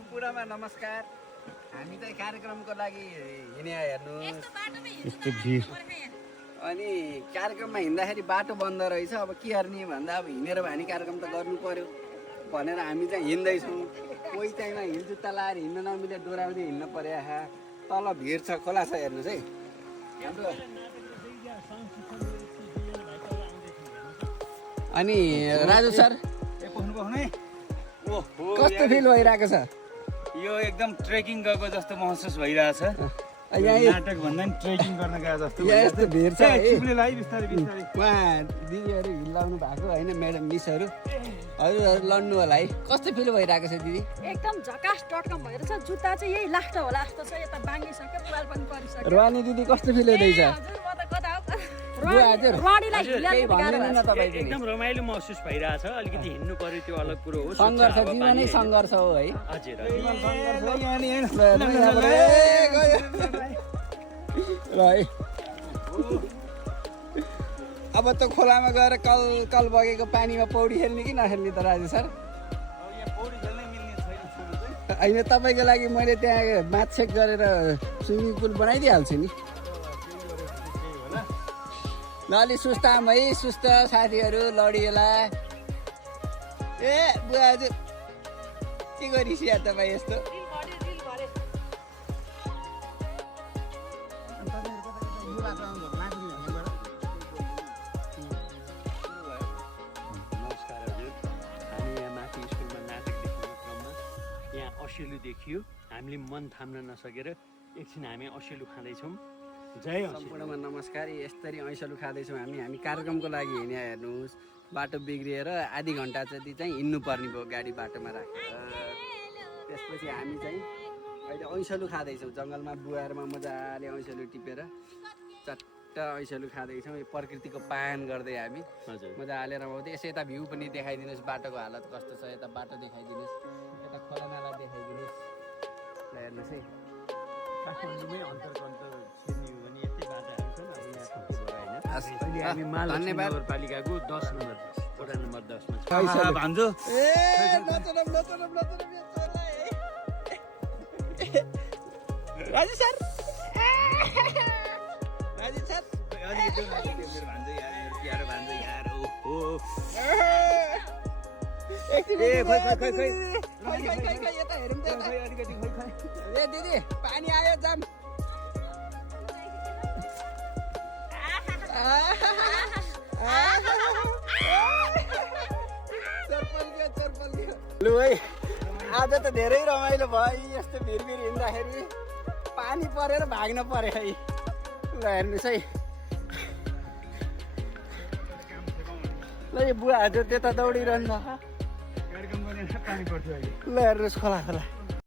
सम्पूर्णमा नमस्कार। हामी चाहिँ कार्यक्रमको लागि हिँड्या हेर्नुहोस्। अनि कार्यक्रममा हिँड्दाखेरि बाटो बन्द रहेछ। अब के गर्ने भन्दा अब हिँडेर भने कार्यक्रम त गर्नु पर्यो भनेर हामी चाहिँ हिँड्दैछौँ। कोही चाहिँमा हिल जुत्ता लाएर हिँड्न नमिले डोराउँदै हिँड्नु पर्यो। तल भिड छ, खोला छ, हेर्नुहोस् है। हाम्रो अनि राजु सर कस्तो फिल भइरहेको छ? यो एकदम ट्रेकिङ गएको जस्तो महसुस भइरहेछ। नाटक भन्दा नि ट्रेकिङ गर्न गए जस्तो। यस्तो भिड छ है। उहाँ दिदीहरू हिलाउनु भएको होइन, म्याडम मिसहरू हजुरहरू लड्नु होला है। कस्तो फिल भइरहेको छ दिदी? एकदम झकास टटकम भएर छ। जुत्ता चाहिँ यही लास्ट होला जस्तो छ। यता बाङ्गिसक्यो, पुवाल पनि परिसक्यो। रोहानी दिदी कस्तो फिल हुँदैछ? एकदम रमाइलो महसुस भइरहेछ। अलिकति हिँड्नु पर्यो, त्यो अलग कुरो हो। सङ्घर्ष, जीवनै सङ्घर्ष हो है। हजुर अब त खोलामा गएर कल बगेको पानीमा पौडी खेल्ने कि नखेल्ने त राजु सर? होइन, तपाईँको लागि मैले त्यहाँ माछेक गरेर स्विमिङ पुल बनाइदिइहाल्छु नि। ल अलि सुस्ताम है, सुस्त साथीहरू लडिएला। ए बुवा हजुर के गरिसिया तपाईँ यस्तो? नमस्कार हजुर। हामी यहाँ माथि स्कुलमा नाटक देख्ने क्रममा यहाँ असिलो देखियो। हामीले मन थाम्न नसकेर एकछिन हामी असिलो खाँदैछौँ। जय सम्पूर्णमा नमस्कार। यसरी ऐसलु खाँदैछौँ हामी कार्यक्रमको लागि हिँड्या हेर्नुहोस्। बाटो बिग्रिएर आधी घन्टा जति चाहिँ हिँड्नु पर्ने भयो गाडी बाटोमा राखेर। त्यसपछि हामी चाहिँ अहिले ऐसलु खाँदैछौँ। जङ्गलमा बुवाहरूमा मजाले ऐसलु टिपेर चट्ट ऐसलु खाँदैछौँ। यो प्रकृतिको पान गर्दै हामी मजाले रमाउँदै। यसो यता भ्यू पनि देखाइदिनुहोस्, बाटोको हालत कस्तो छ। यता बाटो देखाइदिनुहोस्, यता खोला नाला देखाइदिनुहोस्। ल हेर्नुहोस् है, काठमाडौँमै अन्तर्गत छिर्ने हो भने यस्तै बाटाहरू छन्। अब यहाँ थुप्रो भयो होइन। अहिले हामी मालती नगरपालिकाको 10 नम्बर वडा नम्बर 10 मा छौँ। भान्जो राजु सर, राजु सर, ए दिदी पानी आयो, जाम। लु है, आज त धेरै रमाइलो भयो। यस्तो भिर हिँड्दाखेरि पानी परेर भाग्न पर्यो है। ल हेर्नुहोस् है, ल यो बुवा हजुर त्यता दौडिरहनु छ। ल हेर्नुहोस् खोला खोला।